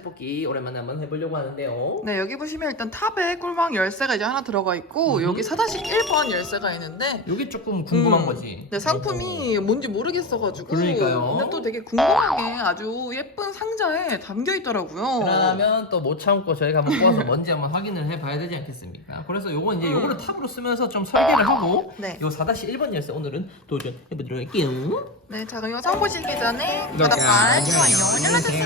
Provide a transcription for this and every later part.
열쇠 뽑기 오랜만에 한번 해보려고 하는데요. 네, 여기 보시면 일단 탑에 꿀망 열쇠가 이제 하나 들어가 있고 여기 4-1번 열쇠가 있는데 이게 조금 궁금한 거지. 네, 상품이 뭔지 모르겠어가지고 그러니까요. 근데 또 되게 궁금하게 아주 예쁜 상자에 담겨 있더라고요. 그러면 또 못 참고 저희가 한번 뽑아서 뭔지 한번 확인을 해봐야 되지 않겠습니까? 그래서 요거 이제 요거를 탑으로 쓰면서 좀 설계를 하고 네. 요 4-1번 열쇠 오늘은 도전해보도록 할게요. 네, 자 그럼 영상 보시기 전에 네, 구독과 좋아요 눌러주세요.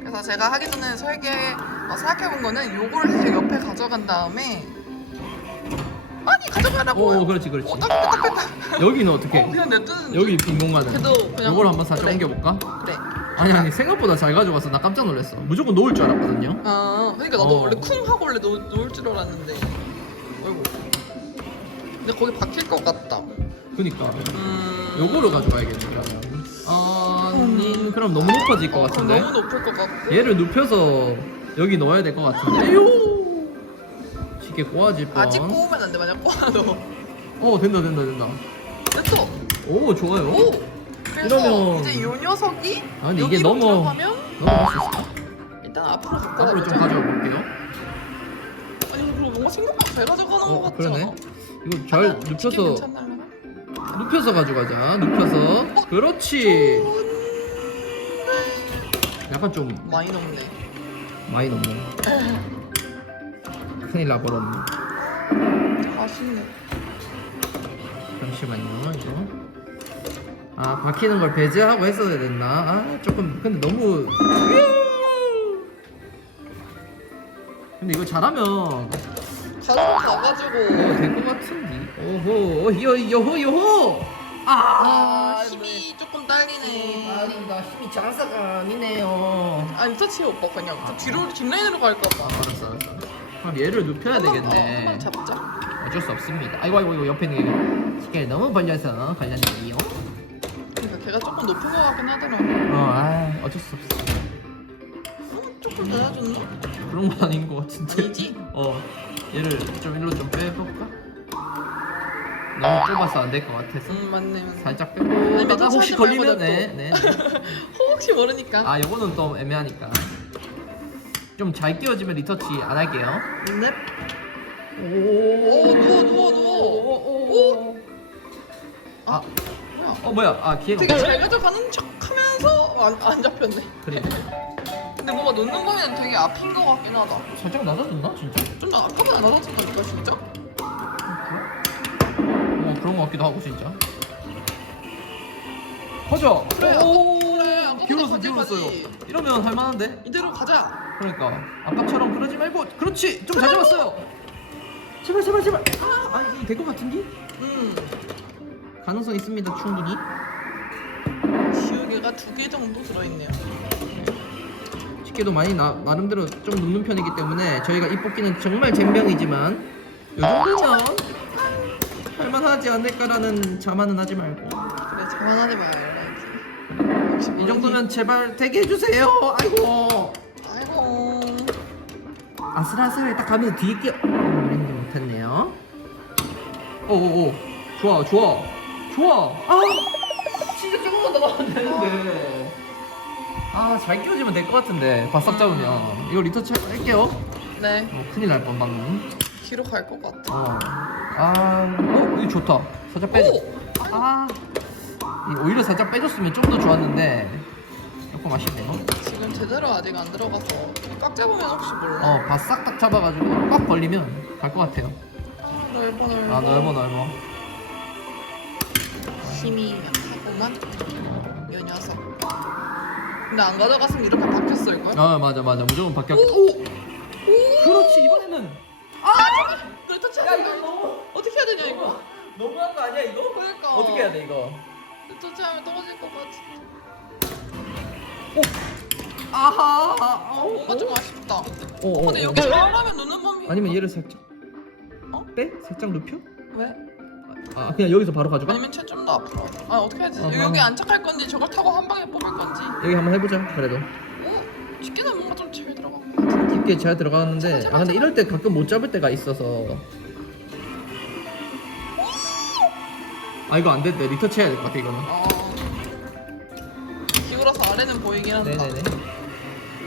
그래서 제가 하기 전에 생각해본 거는 요거를 사실 옆에 가져간 다음에 아니 가져가라고요. 오, 그렇지, 그렇지. 딱 여기는 어떻게? 그냥 냅두는 여기 빈 공간은 그래도 그냥 요걸 한번 살짝 그래. 옮겨볼까? 그래. 아니 생각보다 잘 가져가서 나 깜짝 놀랐어. 무조건 놓을 줄 알았거든요. 아, 그러니까 나도 어. 원래 쿵 하고 원래 놓을 줄 알았는데. 어이구. 근데 거기 박힐 것 같다. 그니까 요거로 가져가야겠네. 그럼 너무 높아질 것 같은데. 너무 높을 것 같고. 얘를 눕혀서 여기 넣어야 될 것 같은데. 에요. 쉽게 꼬아질 뻔. 아직 꼬우면 안 돼. 만약 꼬아도. 된다. 됐어. 오, 좋아요. 오. 그래서 이러면- 이제 요 녀석이 아, 근데 여기로 이게 너무 들어가면 넘어갈 수 있을까? 일단 앞으로 갖고 앞으로 좀 가보자. 가져가 볼게요. 아니 그리고 뭔가 생각보다 잘 가져가는 것 같지 그러네. 않아? 이거 잘 이게 눕혀서 괜찮나려나? 눕혀서 가져가자. 눕혀서. 그렇지. 약간 좀 많이 넘네. 많이 넘네. 큰일 나버렸네. 아쉽네. 잠시만요, 이거. 아, 박히는 걸 배제하고 했어야 됐나? 아, 조금 근데 너무. 근데 이거 잘하면 가지고 가가지고. 될 것 같은데. 오호, 요호. 아, 힘이 조금 딸리네. 아닌가 힘이 장사가 아니네요. 아니 터치해 오빠 그냥 저 뒤로 뒷라인으로 갈까봐. 알았어. 그럼 얘를 눕혀야 되겠네. 한번 잡자. 어쩔 수 없습니다. 아이고 옆에 있는 게 시간이 너무 벌려서 관련이요. 그러니까 걔가 조금 높은 것 같긴 하더라고. 어쩔 수 없어. 조금 낮아졌나? 그런 건 아닌 것 같은데. 아니지? 얘를 좀 일로 좀 빼볼까? 너무 좁아서 안 될 것 같아서 맞네. 살짝 빼고. 아니면 나 혹시 터치하지 걸리면 말고 네. 혹시 모르니까. 요거는 좀 애매하니까. 좀 잘 끼워지면 리터치 안 할게요. 넵. 오, 누워. 뭐야? 뭐야? 기회가 되게 없네. 잘 가져가는 척하면서 안 잡혔네. 그래. 근데 뭔가 놓는 거면 되게 아픈 것 같긴 하다. 살짝 낮아졌나 진짜? 좀 더 아까보다 낮아졌다니까 진짜. 그런 것 같기도 하고 진짜. 커져. 그래, 그래. 아까보다 기울었어요. 가져가지. 이러면 할만한데? 이대로 가자. 그러니까 아까처럼 그러지 말고. 그렇지. 좀 잘 잡았어요. 제발. 이게 될 것 같은데? 가능성 있습니다. 충분히. 지우개가 2개 정도 들어있네요. 집게도 많이 나름대로 좀 눕는 편이기 때문에 저희가 이 뽑기는 정말 젬병이지만 요 정도면 할만하지 않을까라는 자만은 하지 말고. 그래, 자만하지 말아야지. 이 정도면 제발 되게 해주세요. 아이고. 아슬아슬 딱 가면서 뒤에 끼어. 랜드 못했네요. 오. 좋아. 진짜 조금만 더 가면 되는데. 잘 끼워지면 될 것 같은데. 바싹 잡으면. 이거 리터치 할게요. 네, 큰일 날 뻔 방금. 뒤로 갈 것 같아. 이거 좋다. 살짝 빼줘. 오히려 살짝 빼줬으면 좀 더 좋았는데 조금 아쉽네요. 지금 제대로 아직 안 들어가서 꽉 잡으면 혹시 몰라. 바싹 딱 잡아가지고 꽉 벌리면 갈 것 같아요. 넓어. 넓어. 힘이 약하구만. 이 녀석. 근데 안 가져갔으면 이렇게 바뀌었을걸? 맞아. 무조건 바뀌었. 오! 그렇지 이번에는. 그래 터치하지 마. 너무 어떻게 해야 되냐 이거? 너무한 거 아니야 이거? 그러니까. 어떻게 해야 돼 이거? 터치하면 떨어질 것 같아. 뭔가 좀 아쉽다. 근데 여기 잘하면 누는 범위. 아니면 얘를 살짝 빼? 살짝 눕혀? 왜? 그냥 여기서 바로 가져가? 아니면 채 좀 더 앞으로 하자. 어떻게 하지? 어, 여기 안착할 건지 저걸 타고 한 방에 뽑을 건지. 여기 한번 해보자 그래도. 집게는 뭔가 좀 잘 들어간 것 같은데. 깊게 잘 들어가는데 근데 이럴 때 가끔 못 잡을 때가 있어서. 이거 안 된대. 리터치 해야 될 것 같아 이거는. 기울어서 아래는 보이긴 한다. 네네네.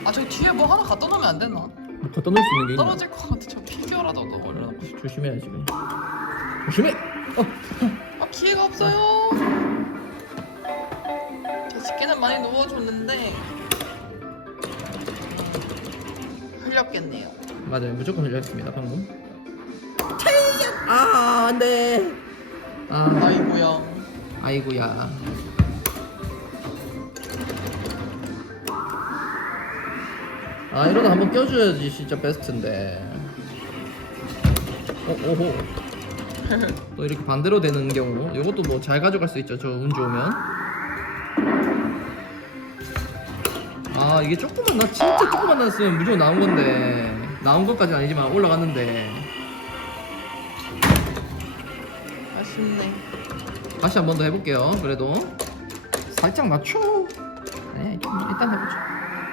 아 저기 뒤에 뭐 하나 갖다 놓으면 안 되나? 뭐 갖다 놓을 수 있는 게 있나? 떨어질 것 같아. 저 피규어라도 넣으려고. 조심해야지. 그냥. 조심해. 아 기회가 없어요. 저 집게는 많이 놓아줬는데 흘렸겠네요. 맞아요. 무조건 흘렸습니다 방금. 아 안돼. 아 아이고야. 아이고야. 아 이러다 한번 껴줘야지 진짜 베스트인데. 오호. 또 이렇게 반대로 되는 경우 이것도 뭐 잘 가져갈 수 있죠. 저 운 좋으면. 아 이게 조금만 나 진짜 조금만 났으면 무조건 나온 건데 나온 것까지는 아니지만 올라갔는데. 아쉽네. 다시 한 번 더 해볼게요. 그래도 살짝 낮춰. 네, 일단 해보죠.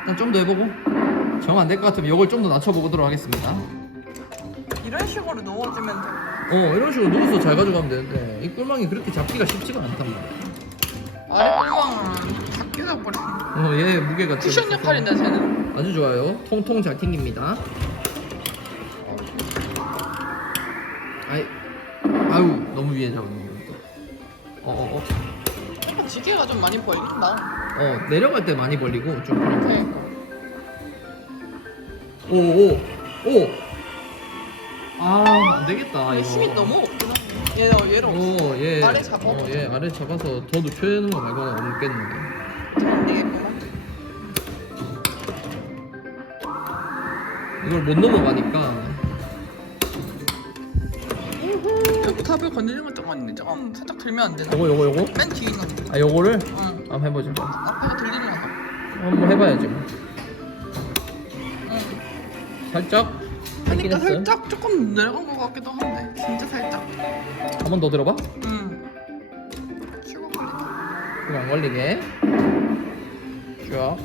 일단 좀 더 해보고 정 안 될 것 같으면 이걸 좀 더 낮춰보도록 하겠습니다. 이런 식으로 놓아주면 돼. 이런 식으로 누워서 잘 가져가면 되는데 이 꿀망이 그렇게 잡기가 쉽지가 않단 말이야. 아래 꿀망은 다 깨져버려. 얘 무게가 쿠션 좀 역할인데 쟤는. 아주 좋아요. 통통 잘 튕깁니다. 아유 너무 위에 잡았네. 지게가 좀 많이 벌린다. 내려갈 때 많이 벌리고 좀 그러니까. 오. 안 되겠다 이거. 힘이 너무 없긴 하네. 얘를 없어. 얘 아래 잡아. 얘 아래 잡아서 더 눕혀는 거 말고는 없겠는데. 안 되겠구나. 이걸 못 넘어가니까. 여기 탑을 건드리는 건 조금 살짝 들면 안 되나? 요거 맨 뒤에 있는 거. 아 요거를 응. 한번 해보죠. 앞에가 들리는 거. 한번 해봐야지 뭐. 응. 살짝 하니까 했어요. 살짝 조금 내려간 것 같기도 한데 진짜 살짝. 한 번 더 들어봐. 응. 슈가 걸린다. 이거 안 걸리게 쭉.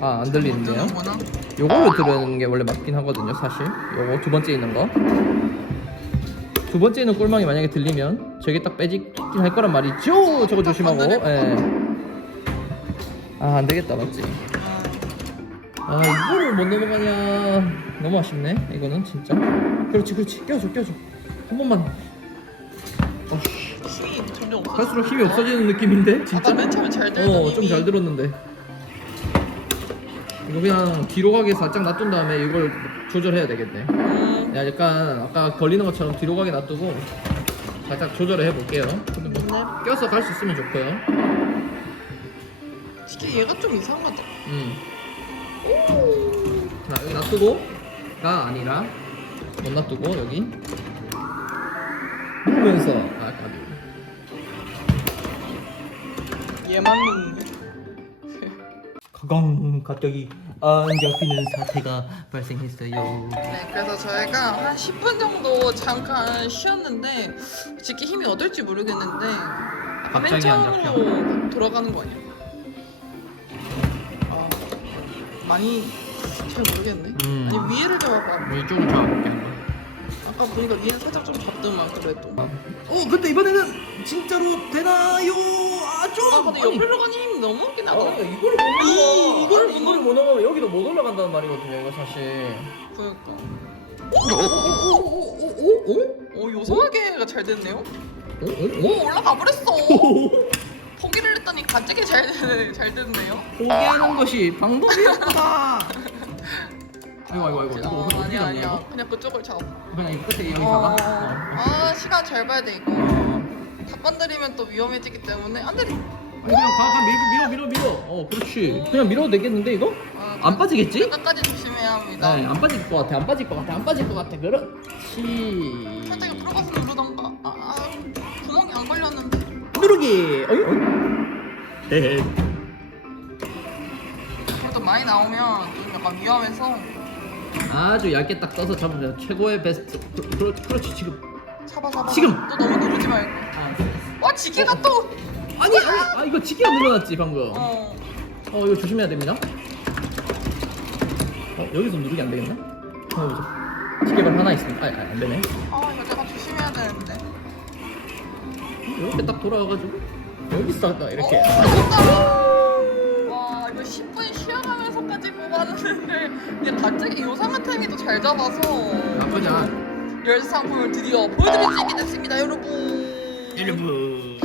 안 들리는데요. 거나? 요걸로 들으는 게 원래 맞긴 하거든요 사실. 요거 두 번째 있는 거. 두 번째 있는 꿀망이 만약에 들리면 저게 딱 빼지긴 할 거란 말이죠. 저거 조심하고. 예. 안 되겠다 맞지? 이거를 못 넘어가냐. 너무 아쉽네 이거는 진짜. 그렇지 껴줘 한 번만. 힘이 점점 없어져. 갈수록 힘이 없어지는 느낌인데 진짜. 맨 처음에 잘 들던 좀 잘 들었는데. 이거 그냥 뒤로 가게 살짝 놔둔 다음에 이걸 조절해야 되겠네. 약간 아까 걸리는 것처럼 뒤로 가게 놔두고 살짝 조절을 해볼게요. 근데 뭐 껴서 갈 수 있으면 좋고요. 특히 얘가 좀 이상하다. 자 여기 놔두고가 아니라 못 놔두고 여기 누르면서 까비. 얘만미. 갑자기 안 잡히는 사태가 발생했어요. 네, 그래서 저희가 한 10분 정도 잠깐 쉬었는데 솔직히 힘이 어떨지 모르겠는데 맨 갑자기 안 처음으로 돌아가는 거 아니야? 많이 잘 모르겠네. 아니 위에를 잡아봐. 이쪽을 잡아볼게 한번. 아까 보니까 위에 살짝 좀 잡더만 그래도. 근데 이번에는 진짜로 되나요? 근데 옆으로 가는 힘이 너무 없긴 하더라. 이거를 못 넘어가면 여기도 못 올라간다는 말이거든요 이거 사실. 그러니까. 오? 요상하게가 잘 됐네요. 올라가 버렸어. 포기를 했더니 갑자기 잘 됐네요. 포기하는 것이 방법이었다. 아이고 이거 어떻게 잡냐 아니야. 이거? 그냥 그쪽을 잡아. 그냥 이 끝에 여기 잡아. 시간 잘 봐야 돼 이거. 다 건드리면 또 위험해지기 때문에 안 돼. 그냥 밀어. 그렇지. 그냥 밀어도 되겠는데 이거? 안 빠지겠지? 끝까지 조심해야 합니다. 네, 안 빠질 것 같아. 그렇지. 살짝 이거 들어가서 누르던가. 구멍이 안 걸렸는데. 누르기. 그래도 많이 나오면 좀 약간 위험해서 아주 얇게 딱 떠서 잡으면 최고의 베스트. 그렇지 지금. 잡아. 지금! 또 너무 누르지 말고. 와 지게가 또. 아니 이거 지게가 늘어났지 방금. 이거 조심해야 됩니다. 여기서 누르기 안 되겠나? 해보자. 지게발 하나 있습니다. 안 되네. 이거 내가 조심해야 되는데. 이렇게 딱 돌아와가지고 여기서 딱 이렇게. 와 이거 10분 쉬어가면서까지 가지고 가는데 그냥 갑자기 요상한 타이밍도 잘 잡아서 나쁘지 않아. 열쇠 상품을 드디어 보여드릴 수 있게 됐습니다, 여러분. 여러분.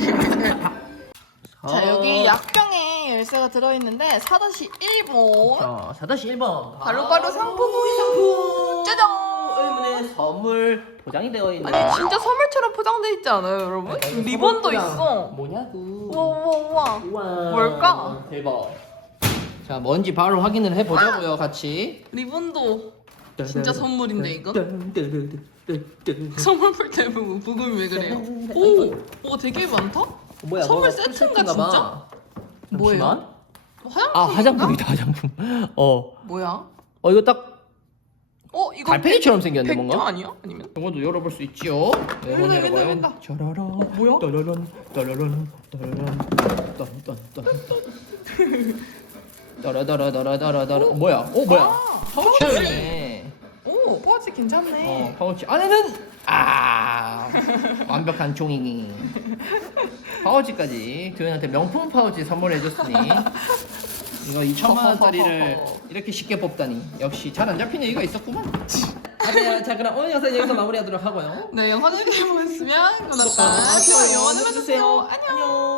자, 여기 약병에 열쇠가 들어있는데 4-1번 자, 4-1번. 바로바로 상품 짜잔. 의문의 선물 포장이 되어 있는. 아니 진짜 선물처럼 포장돼 있지 않아요, 여러분? 리본도 포장. 있어. 뭐냐고. 우와. 우와. 뭘까? 대박. 자, 뭔지 바로 확인을 해보자고요, 같이. 리본도 진짜 선물인데 이거? 선물 풀 때 부금이 왜 그래요? 오 되게 많다? 뭐야? 선물 뭐가 세트인가, 풀세트인가 봐. 진짜? 잠시만. 화장품? 아, 화장품이다, 화장품. 뭐야? 이거 딱 이거 달팽이처럼 생겼네, 백조 뭔가. 아니야? 아니면? 이것도 열어볼 수 있지요. 네, 한번 열린다, 열어봐요. 열린다. 짜라라. 뭐야? 따라란, 따라란, 따라란, 딴딴딴. 따라따라따라따라따라. 뭐야? 뭐야? 파우치네. 오 파우치 괜찮네. 파우치 안에는 완벽한 종이. 파우치까지 교현한테 명품 파우치 선물해줬으니 이거 2천만 원짜리를 이렇게 쉽게 뽑다니 역시 잘 안 잡히는 이유가 있었구만. 자, 그럼 오늘 영상 여기서 마무리하도록 하고요. 네, 영상 재밌게 보셨으면 구독과 좋아요 좋아요 눌러주세요. 안녕. 안녕.